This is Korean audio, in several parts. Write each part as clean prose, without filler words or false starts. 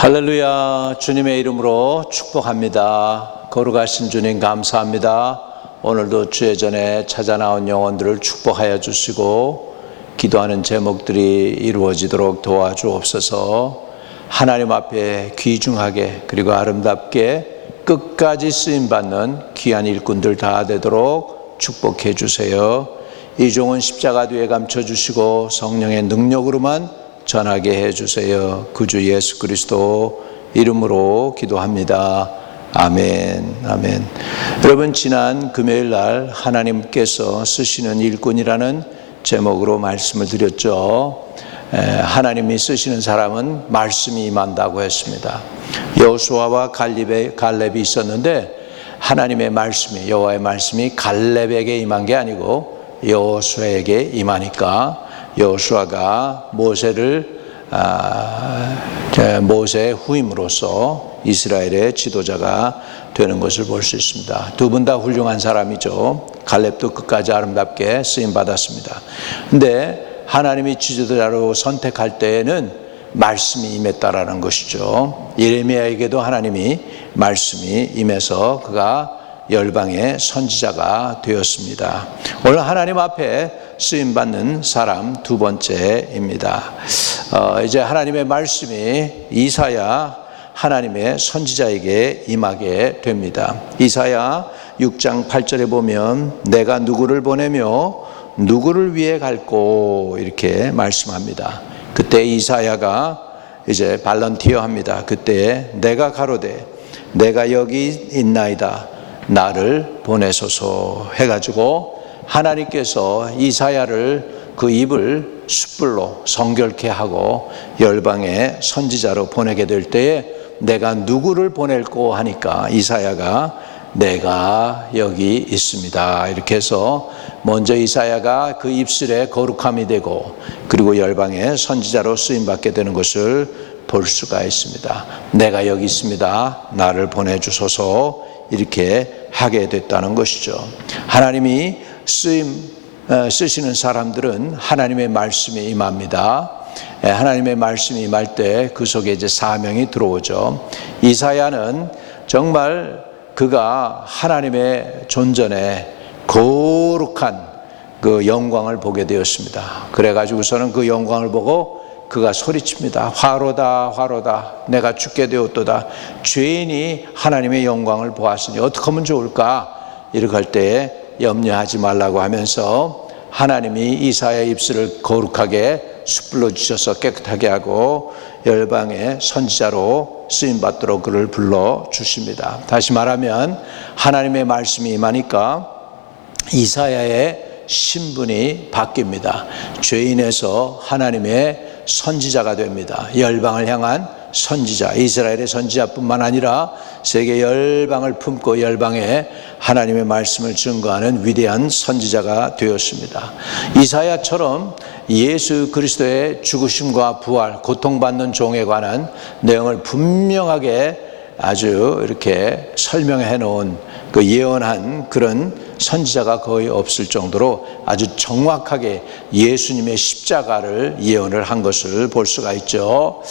할렐루야. 주님의 이름으로 축복합니다. 거룩하신 주님 감사합니다. 오늘도 주의 전에 찾아 나온 영혼들을 축복하여 주시고 기도하는 제목들이 이루어지도록 도와주옵소서. 하나님 앞에 귀중하게 그리고 아름답게 끝까지 쓰임받는 귀한 일꾼들 다 되도록 축복해 주세요. 이 종은 십자가 뒤에 감춰주시고 성령의 능력으로만 전하게 해주세요. 구주 예수 그리스도 이름으로 기도합니다. 아멘. 아멘. 여러분, 지난 금요일 날 하나님께서 쓰시는 일꾼이라는 제목으로 말씀을 드렸죠. 하나님이 쓰시는 사람은 말씀이 임한다고 했습니다. 여호수아와 갈렙이 있었는데 하나님의 말씀이, 여호와의 말씀이 갈렙에게 임한 게 아니고 여호수아에게 임하니까 여호수아가 모세의 후임으로서 이스라엘의 지도자가 되는 것을 볼 수 있습니다. 두 분 다 훌륭한 사람이죠. 갈렙도 끝까지 아름답게 쓰임 받았습니다. 근데 하나님이 지도자로 선택할 때에는 말씀이 임했다라는 것이죠. 예레미야에게도 하나님이 말씀이 임해서 그가 열방의 선지자가 되었습니다. 오늘 하나님 앞에 쓰임받는 사람 두 번째입니다. 이제 하나님의 말씀이 이사야 하나님의 선지자에게 임하게 됩니다. 이사야 6장 8절에 보면 내가 누구를 보내며 누구를 위해 갈꼬 이렇게 말씀합니다. 그때 이사야가 이제 발런티어 합니다. 그때 내가 가로되 내가 여기 있나이다 나를 보내소서 해가지고 하나님께서 이사야를 그 입을 숯불로 성결케 하고 열방의 선지자로 보내게 될 때에 내가 누구를 보낼꼬 하니까 이사야가 내가 여기 있습니다 이렇게 해서 먼저 이사야가 그 입술에 거룩함이 되고 그리고 열방의 선지자로 쓰임받게 되는 것을 볼 수가 있습니다. 내가 여기 있습니다 나를 보내주소서 이렇게 하게 됐다는 것이죠. 하나님이 쓰시는 사람들은 하나님의 말씀이 임합니다. 하나님의 말씀이 임할 때 그 속에 이제 사명이 들어오죠. 이사야는 정말 그가 하나님의 존전에 거룩한 그 영광을 보게 되었습니다. 그래가지고서는 그 영광을 보고 그가 소리칩니다. 화로다 화로다 내가 죽게 되었도다. 죄인이 하나님의 영광을 보았으니 어떻게 하면 좋을까? 이렇게 할 때에 염려하지 말라고 하면서 하나님이 이사야의 입술을 거룩하게 숯불로 주셔서 깨끗하게 하고 열방의 선지자로 쓰임받도록 그를 불러주십니다. 다시 말하면 하나님의 말씀이 임하니까 이사야의 신분이 바뀝니다. 죄인에서 하나님의 선지자가 됩니다. 열방을 향한 선지자, 이스라엘의 선지자뿐만 아니라 세계 열방을 품고 열방에 하나님의 말씀을 증거하는 위대한 선지자가 되었습니다. 이사야처럼 예수 그리스도의 죽으심과 부활, 고통받는 종에 관한 내용을 분명하게 아주 이렇게 설명해 놓은 그 예언한 그런 선지자가 거의 없을 정도로 아주 정확하게 예수님의 십자가를 예언을 한 것을 볼 수가 있죠.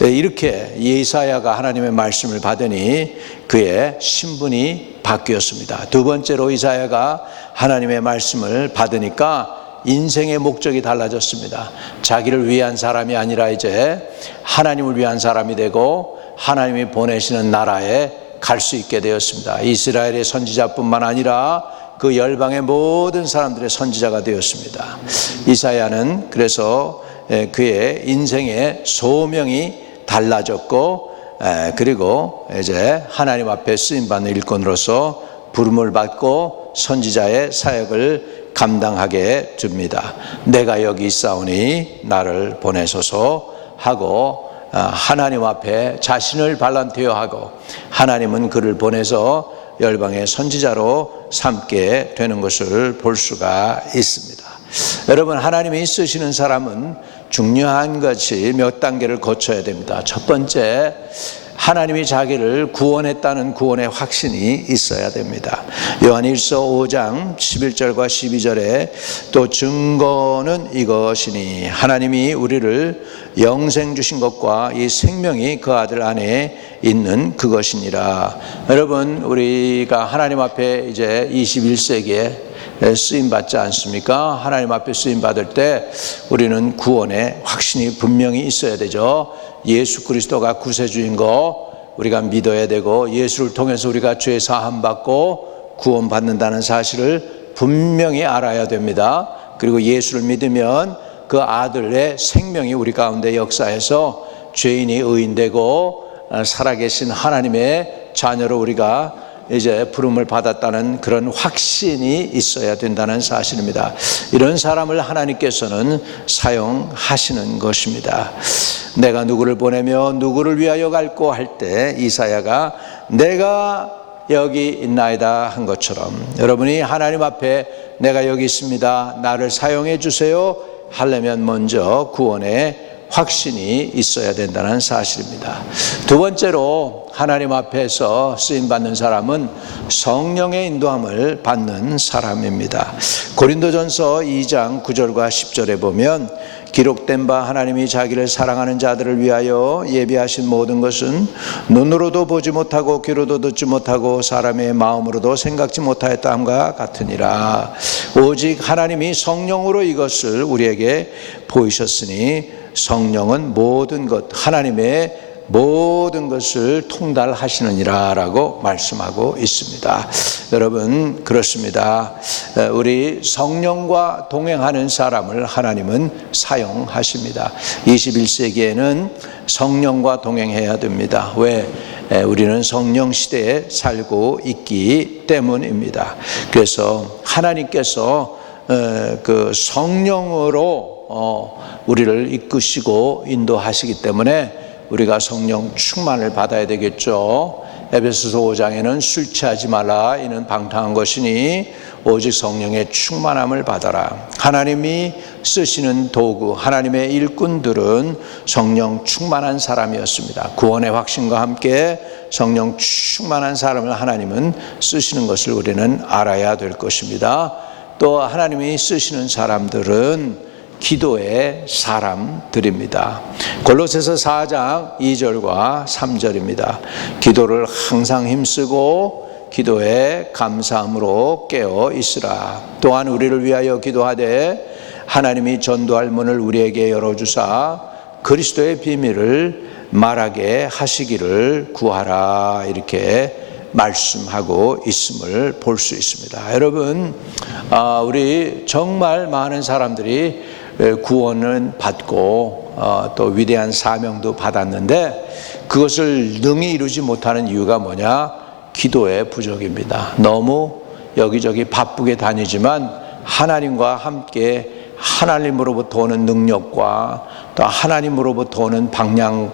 이렇게 이사야가 하나님의 말씀을 받으니 그의 신분이 바뀌었습니다. 두 번째로 이사야가 하나님의 말씀을 받으니까 인생의 목적이 달라졌습니다. 자기를 위한 사람이 아니라 이제 하나님을 위한 사람이 되고 하나님이 보내시는 나라에 갈 수 있게 되었습니다. 이스라엘의 선지자뿐만 아니라 그 열방의 모든 사람들의 선지자가 되었습니다. 이사야는 그래서 그의 인생의 소명이 달라졌고 그리고 이제 하나님 앞에 쓰임받는 일꾼으로서 부름을 받고 선지자의 사역을 감당하게 됩니다. 내가 여기 있사오니 나를 보내소서 하고 하나님 앞에 자신을 발란티어하고 하나님은 그를 보내서 열방의 선지자로 삼게 되는 것을 볼 수가 있습니다. 여러분, 하나님이 쓰시는 사람은 중요한 것이 몇 단계를 거쳐야 됩니다. 첫 번째, 하나님이 자기를 구원했다는 구원의 확신이 있어야 됩니다. 요한일서 5장 11절과 12절에 또 증거는 이것이니 하나님이 우리를 영생 주신 것과 이 생명이 그 아들 안에 있는 그것이니라. 여러분, 우리가 하나님 앞에 이제 21세기에 쓰임 받지 않습니까? 하나님 앞에 쓰임 받을 때 우리는 구원의 확신이 분명히 있어야 되죠. 예수 그리스도가 구세주인 거 우리가 믿어야 되고, 예수를 통해서 우리가 죄 사함 받고 구원 받는다는 사실을 분명히 알아야 됩니다. 그리고 예수를 믿으면 그 아들의 생명이 우리 가운데 역사해서 죄인이 의인되고 살아계신 하나님의 자녀로 우리가 이제 부름을 받았다는 그런 확신이 있어야 된다는 사실입니다. 이런 사람을 하나님께서는 사용하시는 것입니다. 내가 누구를 보내며 누구를 위하여 갈고 할 때 이사야가 내가 여기 있나이다 한 것처럼, 여러분이 하나님 앞에 내가 여기 있습니다, 나를 사용해 주세요 하려면 먼저 구원의 확신이 있어야 된다는 사실입니다. 두 번째로 하나님 앞에서 쓰임받는 사람은 성령의 인도함을 받는 사람입니다. 고린도전서 2장 9절과 10절에 보면 기록된 바 하나님이 자기를 사랑하는 자들을 위하여 예비하신 모든 것은 눈으로도 보지 못하고 귀로도 듣지 못하고 사람의 마음으로도 생각지 못하였다함과 같으니라. 오직 하나님이 성령으로 이것을 우리에게 보이셨으니 성령은 모든 것, 하나님의 모든 것을 통달하시느니라 라고 말씀하고 있습니다. 여러분, 그렇습니다. 우리 성령과 동행하는 사람을 하나님은 사용하십니다. 21세기에는 성령과 동행해야 됩니다. 왜? 우리는 성령 시대에 살고 있기 때문입니다. 그래서 하나님께서 그 성령으로 우리를 이끄시고 인도하시기 때문에 우리가 성령 충만을 받아야 되겠죠. 에베소서 5장에는 술 취하지 말라, 이는 방탕한 것이니 오직 성령의 충만함을 받아라. 하나님이 쓰시는 도구, 하나님의 일꾼들은 성령 충만한 사람이었습니다. 구원의 확신과 함께 성령 충만한 사람을 하나님은 쓰시는 것을 우리는 알아야 될 것입니다. 또 하나님이 쓰시는 사람들은 기도의 사람들입니다. 골로새서 4장 2절과 3절입니다. 기도를 항상 힘쓰고 기도에 감사함으로 깨어 있으라. 또한 우리를 위하여 기도하되 하나님이 전도할 문을 우리에게 열어주사 그리스도의 비밀을 말하게 하시기를 구하라. 이렇게 말씀하고 있음을 볼 수 있습니다. 여러분, 우리 정말 많은 사람들이 구원을 받고 또 위대한 사명도 받았는데 그것을 능히 이루지 못하는 이유가 뭐냐? 기도의 부족입니다. 너무 여기저기 바쁘게 다니지만 하나님과 함께 하나님으로부터 오는 능력과 또 하나님으로부터 오는 방향과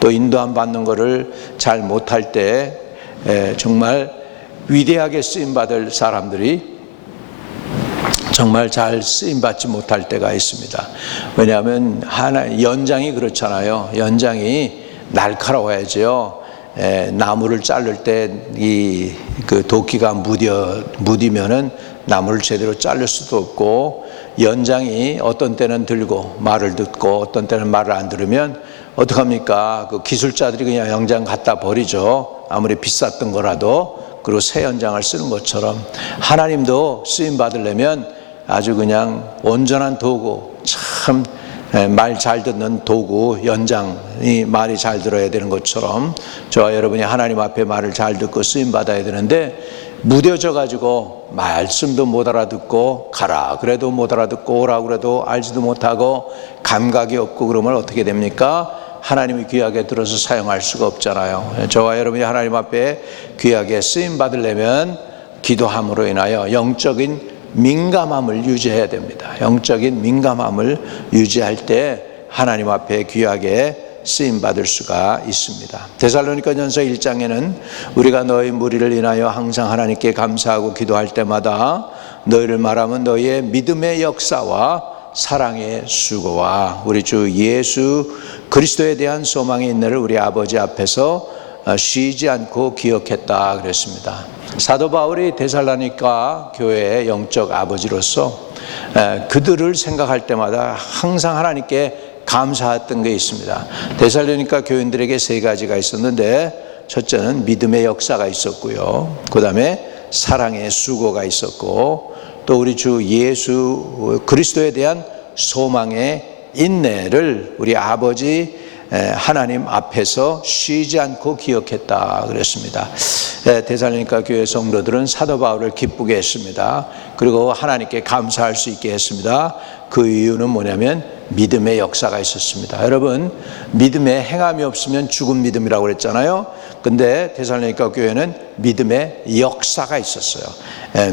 또 인도함 받는 것을 잘 못할 때 정말 위대하게 쓰임받을 사람들이 정말 잘 쓰임받지 못할 때가 있습니다. 왜냐하면 연장이 그렇잖아요. 연장이 날카로워야죠. 나무를 자를 때 그 도끼가 무디면은 나무를 제대로 자를 수도 없고, 연장이 어떤 때는 들고 말을 듣고 어떤 때는 말을 안 들으면 어떡합니까? 그 기술자들이 그냥 연장 갖다 버리죠. 아무리 비쌌던 거라도. 그리고 새 연장을 쓰는 것처럼 하나님도 쓰임 받으려면 아주 그냥 온전한 도구, 참 말 잘 듣는 도구, 연장이 말이 잘 들어야 되는 것처럼 저와 여러분이 하나님 앞에 말을 잘 듣고 쓰임 받아야 되는데, 무뎌져 가지고 말씀도 못 알아듣고 가라 그래도 못 알아듣고 오라 그래도 알지도 못하고 감각이 없고 그러면 어떻게 됩니까? 하나님이 귀하게 들어서 사용할 수가 없잖아요. 저와 여러분이 하나님 앞에 귀하게 쓰임 받으려면 기도함으로 인하여 영적인 민감함을 유지해야 됩니다. 영적인 민감함을 유지할 때 하나님 앞에 귀하게 쓰임받을 수가 있습니다. 데살로니가전서 1장에는 우리가 너희 무리를 인하여 항상 하나님께 감사하고 기도할 때마다 너희를 말하면 너희의 믿음의 역사와 사랑의 수고와 우리 주 예수 그리스도에 대한 소망의 인내를 우리 아버지 앞에서 쉬지 않고 기억했다 그랬습니다. 사도 바울이 데살로니가 교회의 영적 아버지로서 그들을 생각할 때마다 항상 하나님께 감사했던 게 있습니다. 데살로니가 교인들에게 세 가지가 있었는데, 첫째는 믿음의 역사가 있었고요, 그 다음에 사랑의 수고가 있었고, 또 우리 주 예수 그리스도에 대한 소망의 인내를 우리 아버지 하나님 앞에서 쉬지 않고 기억했다 그랬습니다. 데살로니가 교회 성도들은 사도 바울을 기쁘게 했습니다. 그리고 하나님께 감사할 수 있게 했습니다. 그 이유는 뭐냐면 믿음의 역사가 있었습니다. 여러분, 믿음에 행함이 없으면 죽은 믿음이라고 그랬잖아요. 근데 데살로니가 교회는 믿음의 역사가 있었어요.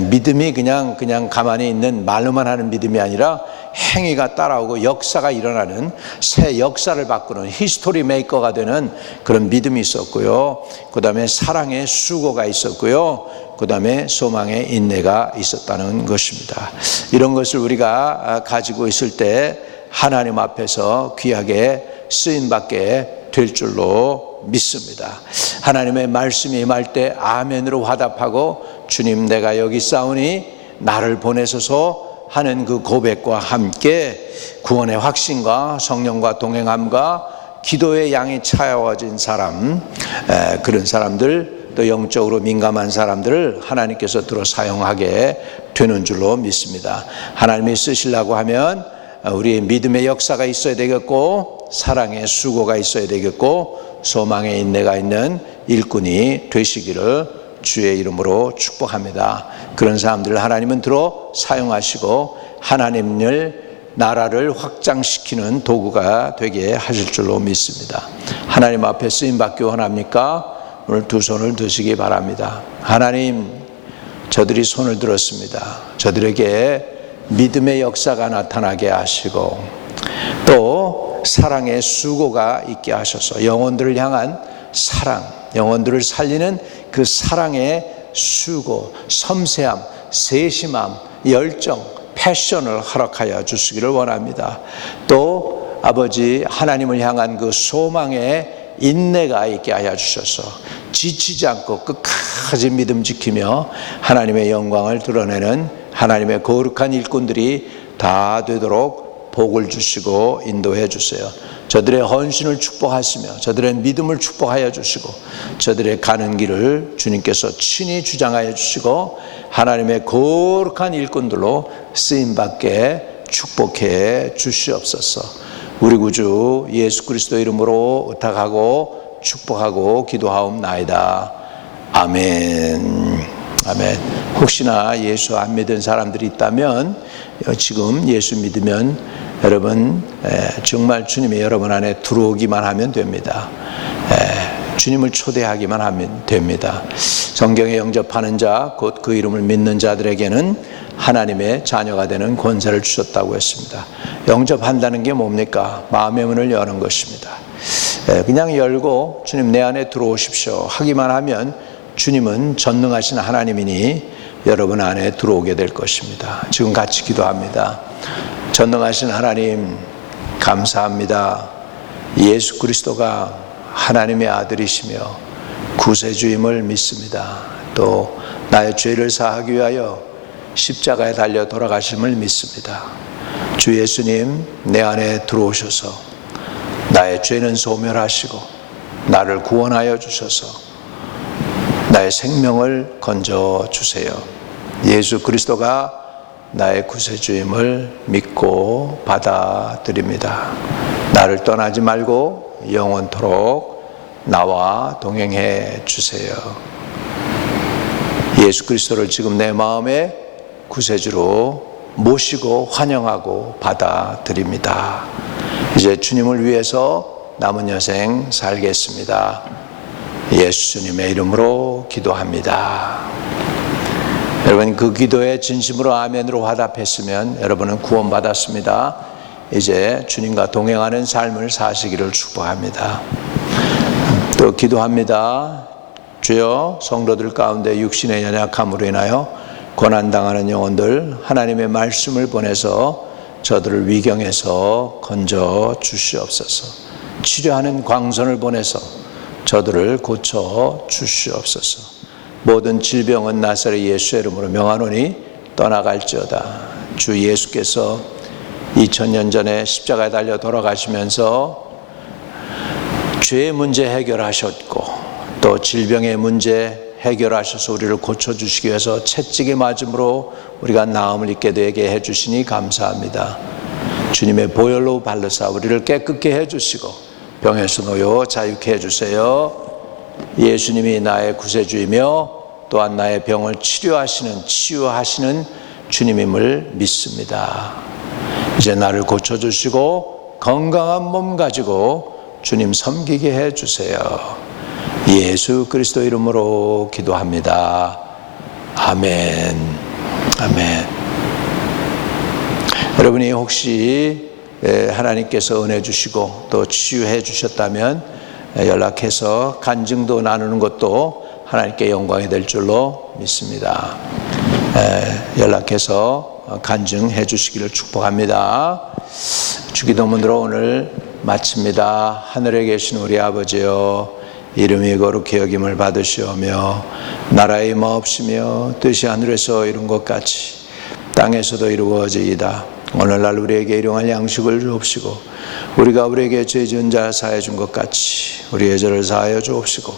믿음이 그냥 가만히 있는 말로만 하는 믿음이 아니라 행위가 따라오고 역사가 일어나는, 새 역사를 바꾸는 히스토리 메이커가 되는 그런 믿음이 있었고요. 그 다음에 사랑의 수고가 있었고요. 그 다음에 소망의 인내가 있었다는 것입니다. 이런 것을 우리가 가지고 있을 때 하나님 앞에서 귀하게 쓰임받게 될 줄로 믿습니다. 하나님의 말씀이 임할 때 아멘으로 화답하고, 주님 내가 여기 있사오니 나를 보내소서 하는 그 고백과 함께 구원의 확신과 성령과 동행함과 기도의 양이 차여워진 사람, 그런 사람들, 또 영적으로 민감한 사람들을 하나님께서 들어 사용하게 되는 줄로 믿습니다. 하나님이 쓰시려고 하면 우리의 믿음의 역사가 있어야 되겠고, 사랑의 수고가 있어야 되겠고, 소망의 인내가 있는 일꾼이 되시기를 주의 이름으로 축복합니다. 그런 사람들을 하나님은 들어 사용하시고 하나님을, 나라를 확장시키는 도구가 되게 하실 줄로 믿습니다. 하나님 앞에 쓰임받기 원합니까? 오늘 두 손을 드시기 바랍니다. 하나님, 저들이 손을 들었습니다. 저들에게 믿음의 역사가 나타나게 하시고, 또 사랑의 수고가 있게 하셔서 영혼들을 향한 사랑, 영혼들을 살리는 그 사랑의 수고, 섬세함, 세심함, 열정, 패션을 허락하여 주시기를 원합니다. 또 아버지 하나님을 향한 그 소망의 인내가 있게 하여 주셔서 지치지 않고 끝까지 믿음 지키며 하나님의 영광을 드러내는 하나님의 거룩한 일꾼들이 다 되도록 복을 주시고 인도해 주세요. 저들의 헌신을 축복하시며 저들의 믿음을 축복하여 주시고, 저들의 가는 길을 주님께서 친히 주장하여 주시고 하나님의 거룩한 일꾼들로 쓰임받게 축복해 주시옵소서. 우리 구주 예수 그리스도 이름으로 의탁하고 축복하고 기도하옵나이다. 아멘. 아멘. 혹시나 예수 안 믿은 사람들이 있다면, 지금 예수 믿으면 여러분 정말 주님이 여러분 안에 들어오기만 하면 됩니다. 주님을 초대하기만 하면 됩니다. 성경에 영접하는 자, 곧 그 이름을 믿는 자들에게는 하나님의 자녀가 되는 권세를 주셨다고 했습니다. 영접한다는 게 뭡니까? 마음의 문을 여는 것입니다. 그냥 열고 주님 내 안에 들어오십시오 하기만 하면 주님은 전능하신 하나님이니 여러분 안에 들어오게 될 것입니다. 지금 같이 기도합니다. 전능하신 하나님, 감사합니다. 예수 그리스도가 하나님의 아들이시며 구세주임을 믿습니다. 또 나의 죄를 사하기 위하여 십자가에 달려 돌아가심을 믿습니다. 주 예수님, 내 안에 들어오셔서 나의 죄는 소멸하시고 나를 구원하여 주셔서 나의 생명을 건져 주세요. 예수 그리스도가 나의 구세주임을 믿고 받아들입니다. 나를 떠나지 말고 영원토록 나와 동행해 주세요. 예수 그리스도를 지금 내 마음에 구세주로 모시고 환영하고 받아들입니다. 이제 주님을 위해서 남은 여생 살겠습니다. 예수님의 이름으로 기도합니다. 여러분, 그 기도에 진심으로 아멘으로 화답했으면 여러분은 구원받았습니다. 이제 주님과 동행하는 삶을 사시기를 축복합니다. 또 기도합니다. 주여, 성도들 가운데 육신의 연약함으로 인하여 고난당하는 영혼들 하나님의 말씀을 보내서 저들을 위경에서 건져 주시옵소서. 치료하는 광선을 보내서 저들을 고쳐 주시옵소서. 모든 질병은 나사렛 예수의 이름으로 명하노니 떠나갈지어다. 주 예수께서 2000년 전에 십자가에 달려 돌아가시면서 죄의 문제 해결하셨고 또 질병의 문제 해결하셔서 우리를 고쳐주시기 위해서 채찍에 맞음으로 우리가 나음을 입게 되게 해주시니 감사합니다. 주님의 보혈로 발라서 우리를 깨끗게 해주시고 병에서 놓여 자유케 해주세요. 예수님이 나의 구세주이며 또한 나의 병을 치유하시는 주님임을 믿습니다. 이제 나를 고쳐주시고 건강한 몸 가지고 주님 섬기게 해주세요. 예수 그리스도 이름으로 기도합니다. 아멘. 아멘. 여러분이 혹시 하나님께서 은혜 주시고 또 치유해 주셨다면 연락해서 간증도 나누는 것도 하나님께 영광이 될 줄로 믿습니다. 연락해서 간증해 주시기를 축복합니다. 주기도문으로 오늘 마칩니다. 하늘에 계신 우리 아버지여, 이름이 거룩히 여김을 받으시오며 나라의 마옵시며 뜻이 하늘에서 이룬 것 같이 땅에서도 이루어지이다. 오늘날 우리에게 일용할 양식을 주옵시고 우리가 우리에게 죄 지은 자 사하여 준 것 같이 우리의 죄를 사하여 주옵시고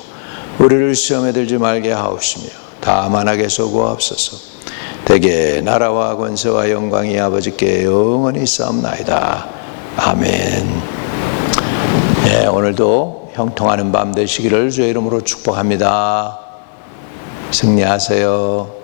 우리를 시험에 들지 말게 하옵시며 다만 악에서 구하옵소서. 대개 나라와 권세와 영광이 아버지께 영원히 있사옵나이다. 아멘. 오늘도 형통하는 밤 되시기를 주의 이름으로 축복합니다. 승리하세요.